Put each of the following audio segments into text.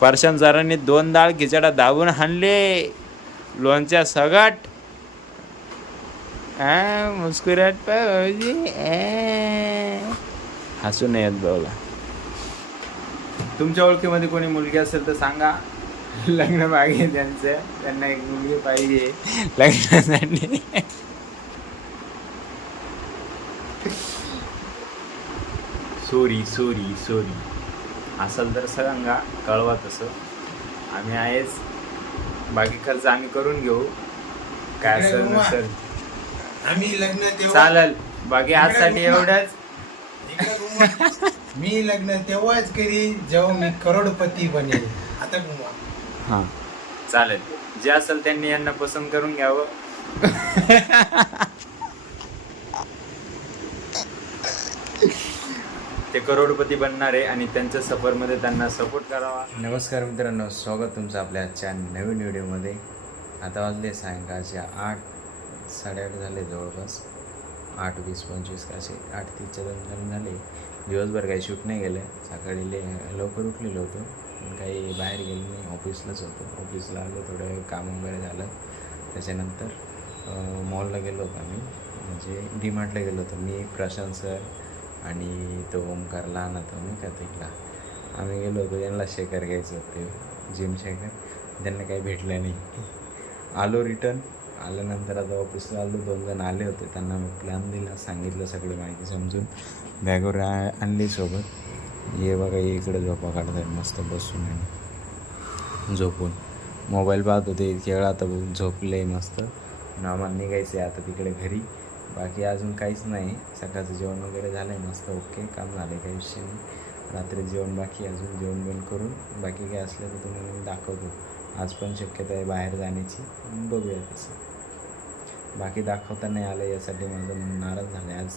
प्रशांत सरांनी 2 डाळ खिचडा दाबून हाणले लोणच्या सगट. मुस्कुराट भाऊजी हसू नये भाऊला. तुमच्या ओळखीमध्ये कोणी मुलगी असेल तर सांगा. लग्न मागे त्यांचं, त्यांना एक मुलगी पाहिजे लग्नासाठी. सॉरी सॉरी सॉरी असेल तर सांगा, कळवा. तसं आम्ही आहेच, बाकी खर्च आम्ही करून घेऊ. काय असेल नसेल आम्ही लग्न चालेल, बाकी आजसाठी एवढंच. मी लग्न तेव्हाच करी जेव्हा मी करोडपती बनेल. आता हां चालेल, जे असेल त्यांनी यांना पसंत करून घ्यावं. ते करोडपती बनणार आहे आणि त्यांच्या सफरमध्ये त्यांना सपोर्ट करावा. नमस्कार मित्रांनो, स्वागत तुमचं आपल्या आजच्या नवीन व्हिडिओमध्ये. आता वाजले सायंकाळचे 8:30 झाले, जवळपास 8:20-25 असे 8:30च्या दरम्यान झाले. दिवसभर काही शूट नाही गेलं. सकाळी लवकर उठलेलो होतो, पण काही बाहेर गेलो नाही. ऑफिसलाच होतो. ऑफिसला आलो, थोडं काम वगैरे झालं. त्याच्यानंतर मॉलला गेलो होतो आम्ही, म्हणजे डीमार्टला गेलो होतो. मी, प्रशांत सर आणि तो ओमकार लहान होता मी का तिथला. आम्ही गेलो होतो, त्यांना शेकर घ्यायचं होतं, जिम शेकर. त्यांना काही भेटलं नाही. आलो रिटर्न. आल्यानंतर आता ऑफिसला आलो. 2 जण आले होते, त्यांना मी प्लॅन दिला, सांगितलं सगळी माहिती समजून. बॅगवर आणली सोबत. ये बघा, ये इकडे झोपा काढत आहे मस्त बसून आणि झोपून. मोबाईल पाहत होते इतक्या वेळा, आता झोपले मस्त. आम्हाला निघायचं आहे आता तिकडे घरी. बाकी अजून काहीच नाही. सकाळचं जेवण वगैरे झालं आहे मस्त, ओके, काम झालं आहे, काही विषय नाही. रात्री जेवण बाकी, अजून जेवण बंद करून बाकी काय असलं तर तुम्हाला मी दाखवतो. आज पण शक्यता आहे बाहेर जाण्याची, बघूया तसं. बाकी दाखवता नाही आलं यासाठी माझं नाराज झालं आहे आज,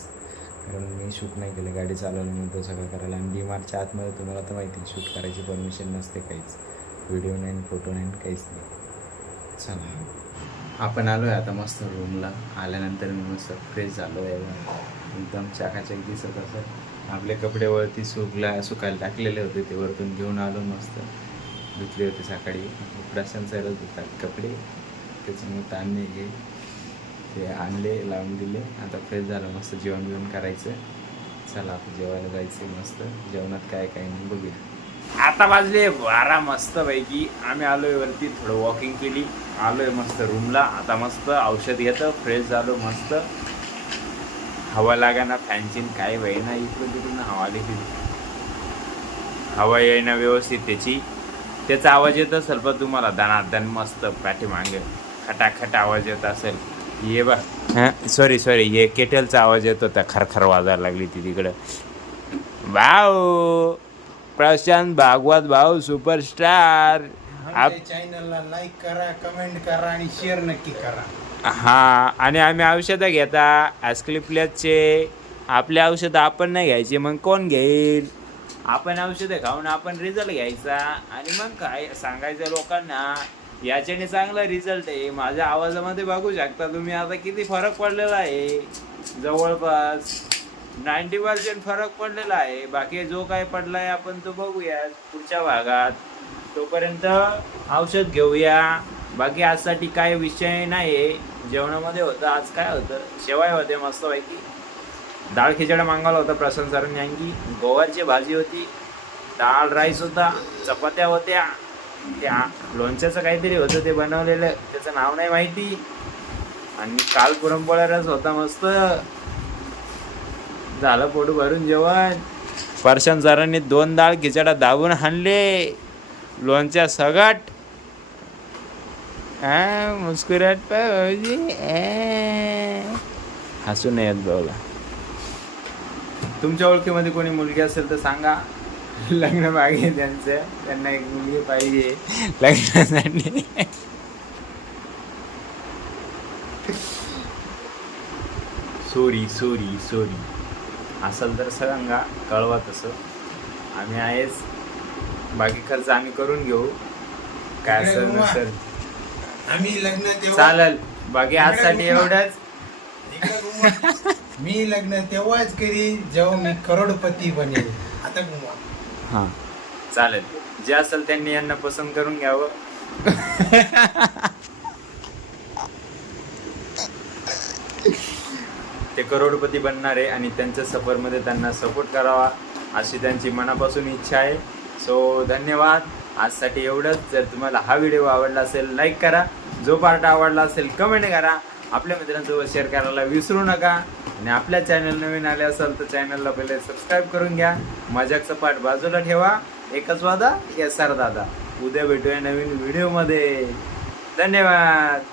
कारण मी शूट नाही केलं. गाडी चालवलं नव्हतं सगळं करायला. आणि डीमार्टच्या आतमध्ये तुम्हाला तर माहिती आहे, शूट करायची परमिशन नसते काहीच. व्हिडिओ नाही, फोटो नाही, काहीच नाही. चला, आपण आलो आहे आता मस्त रूमला. आल्यानंतर मी मस्त फ्रेश झालो आहे, एकदम चाकाचक दिसत असं. आपले कपडे वरती सुकायला टाकलेले होते, ते वरतून घेऊन आलो मस्त. धुतले होते सकाळी. प्रशांत सरच धुतात कपडे, त्याच्यामुळे ताण नाही घे. ते आणले, लावून दिले. आता फ्रेश झालं, मस्त जेवण बिवण करायचं. चला आता जेवायला जायचं मस्त. जेवणात काय काय नाही बघूया. आता वाजले 12 मस्तपैकी. आम्ही आलो आहे वरती, थोडं वॉकिंग केली, आलो आहे मस्त रूमला. आता मस्त औषध घेतं, फ्रेश झालो मस्त. हवा लागा ना फॅनची, काय ना इकडून तिकडून हवा आली की हवा येईना व्यवस्थित त्याचा आवाज येत असेल पण तुम्हाला दणादण मस्त पाठीमागे खटाखट आवाज येत असेल. ये बा, सॉरी हे केटलचा आवाज येत होता, खरखर वाजायला लागली ती तिकडं. भाऊ प्रशांत भागवत भाऊ सुपरस्टार. चॅनलला लाईक करा, कमेंट करा आणि शेअर नक्की करा. हां, आणि आम्ही औषधं घेता ॲस्क्लिप्लेसचे. आपले औषधं आपण नाही घ्यायचे, मग कोण घेईल? आपण औषधं खाऊन आपण रिझल्ट घ्यायचा आणि मग काय सांगायचं लोकांना, याच्याने चांगला रिझल्ट आहे. माझ्या आवाजामध्ये बघू शकता तुम्ही आता किती फरक पडलेला आहे. जवळपास 90% फरक पडलेला आहे. बाकी जो काय पडला आहे आपण तो बघूया पुढच्या भागात. तोपर्यंत औषध घेऊया. बाकी आजसाठी काय विषय नाही आहे. जेवणामध्ये होतं आज, काय होतं, शेवाय होते मस्तपैकी. डाळ खिचडा मागवला होता प्रशांत सरांनी. आणखी गवारची भाजी होती, डाळ राईस होता, चपात्या होत्या, त्या लोणच्याचं काहीतरी होतं ते बनवलेलं, त्याचं नाव नाही माहिती. आणि काल पुरणपोळ्या रस होता मस्त. झालं पोट भरून जेवण. प्रशांत सरांनी 2 डाळ खिचडा दाबून हाणले लोणच्या सगट. मुस्कुराट भाऊजी हसू नये भाऊला. तुमच्या ओळखीमध्ये कोणी मुलगी असेल तर सांगा. लग्न मागे त्यांचं, त्यांना एक मुलगी पाहिजे लग्नासाठी. सॉरी असेल तर सांगा, कळवा. तसं आम्ही आहेच, बाकी खर्च आम्ही करून घेऊ. काय असेल नसेल आम्ही लग्न चालेल, बाकी आजसाठी एवढंच. मी लग्न तेव्हाच करी जेव्हा मी करोडपती बनेल. आता हां चालेल, जे असेल त्यांनी यांना पसंत करून घ्यावं. ते करोडपती बनणार आहे आणि त्यांच्या सफरमध्ये त्यांना सपोर्ट करावा अशी त्यांची मनापासून इच्छा आहे. सो धन्यवाद. आजसाठी एवढंच. जर तुम्हाला हा व्हिडिओ आवडला असेल लाईक करा, जो पार्ट आवडला असेल कमेंट करा, आपल्या मित्रांसोबत शेअर करायला विसरू नका. आणि आपल्या चॅनल नवीन आले असाल तर चॅनलला पहिले सबस्क्राईब करून घ्या. मजाकचा पार्ट बाजूला ठेवा. एकच वादा, SR दादा. उद्या भेटूया नवीन व्हिडिओमध्ये. धन्यवाद.